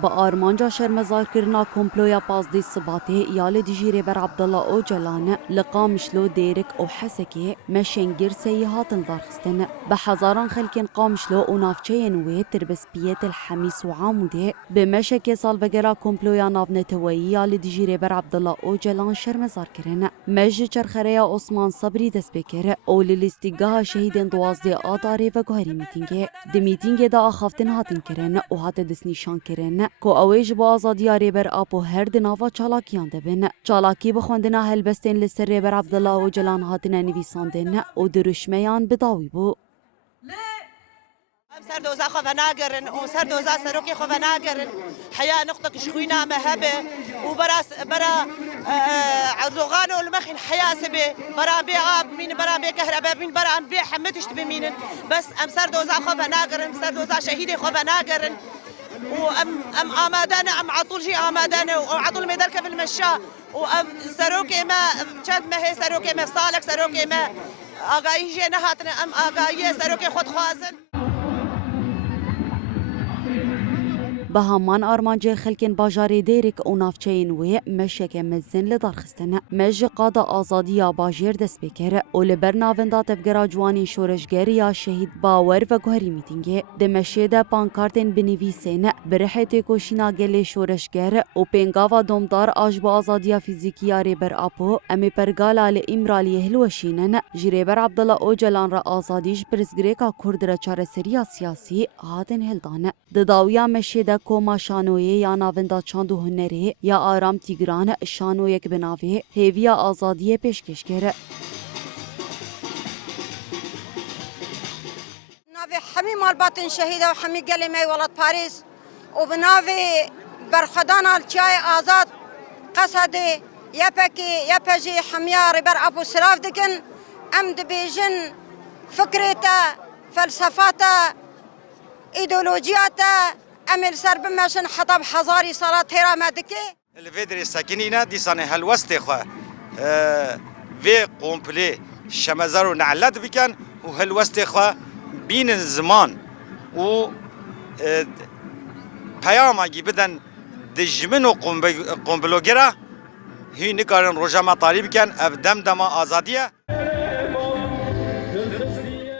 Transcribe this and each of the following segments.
با آرمانجا شرمزار کرنا کمپلویا پازدی سباته یال دیجی بر عبدالله او جلانه لقامشلو دیرک او حسکه مشنگر سیهات دارخستن به هزاران خلکن قامشلو او نافچه نوی تربسپیت الحمیس و عاموده به مشک سال وگرا کمپلویا نافنتوی یال دیجی بر عبدالله او جلان شرمزار کرنه مج چرخریا عثمان صبری دست بکره او لیستیگاه شهیدن دوازده آداره و گوهری میتینگه د میتینگ دا آخافتن هاتن کرنه او هات دست نشان کرنه کو اویج با آزادی ریبر آپو هر دناوا چالاکیان دبن چالاکی بخوندنا هلبستین لسر ریبر عبدالله او جلان هاتن نویساندن او درشمیان بداوی بو سر دوزا خواه ناگرن و سر دوزا سروکی خواه ناگرن حياة نقطة كشخوينا مهبة برا عردوغان والمخين حياة سبي برا بي آب مين برا بي كهرباء مين برا بي حمتش تبي بس أم سر دوزا خواه ناگرن سر دوزا شهيدي خواه ناگرن وأم آمادانا أم عطول جي آمادانا وعطول ميدركة في المشاة وأم سروكي ما شاد ما هي سروكي ما صالك سروكي ما آقايي جي نهاتنا أم آقايي سروكي خود خوازن به همان آرمانجه خلکن باجاری دیرک او نافچین وی مشک مزن لدارخستنه مج قادا آزادی یا باجیر دست بکره او لبر ناوندا تفگرا جوانی شورشگری یا شهید باور و گوهری میتینگه ده مشیده پانکارتن بنویسینه برحت کوشینا گل شورشگر او پنگاوا دومدار آجب آزادی فیزیکی یاری بر آپو امی پرگالا لامرالی هلوشینن جریبر عبدالله او جلان را آزادیش برزگریکا کرد را چار سریا سیاسی هاتن هلدانه ده داویا مشیده کوما شانوی یا ناوندا چاندو هنری یا آرام تیگران شانوی یک بناوی هیویا آزادی پیشکش کرد. ناوی حمی مالباتن شهیده و حمی گلیمه ولاد پاریس و بناوی برخدان الچای آزاد قصده یپجی حمیار بر ابو سراف دکن ام دبیجن فکرتا فلسفاتا ایدئولوژیاتا امل سر بمشن حطب حضاري صلاة هيرا مادكي الفيدري ساكنين دي صاني هالوسط خو في قومبلي شمزارو نعلت بكن وهالوسط خو بين الزمان و پیاما گی بدن دجمن و قومبلوگرا هی نکارن روجاما طالب کن اف دم آزادیه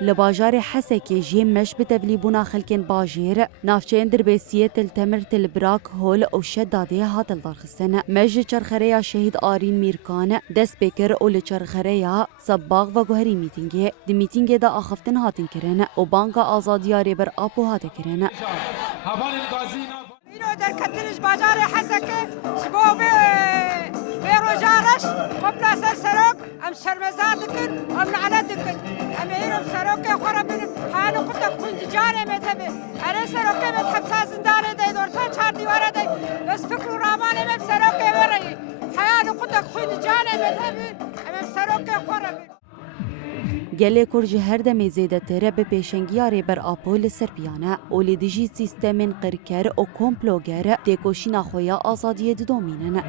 لباجار حسكي جيم مش بتبليبونا خلكن باجير نافچين دربيسية تلتمر تلبراك هول او شدادية هاتل دارخستن مج چرخريا شهيد آرين ميركان دست بكر او لچرخريا سباغ و گوهري ميتينگي دي ميتينگي دا آخفتن هاتن کرن او بانكا آزاديا ريبر آپو هات کرن اینو در کتنش باجار حسكي شبو بيروجارش قبل سرسروك ام شرمزار دكن ام نعلت دكن ام هيرم سروكي خرب حانو قلت كنت جاني مذهبي انا سروكي مذهب سازنداني داي دورتان چار ديوارا داي بس فكرو راماني مذهب سروكي وري حانو قلت كنت جاني مذهبي ام سروكي خرب گله کرج هر دم زیده تره به پیشنگی ریبر آپول سربیانه اولی دیجی سیستمین قرکر او کمپلوگر دیکوشینا خویا آزادی دومیننه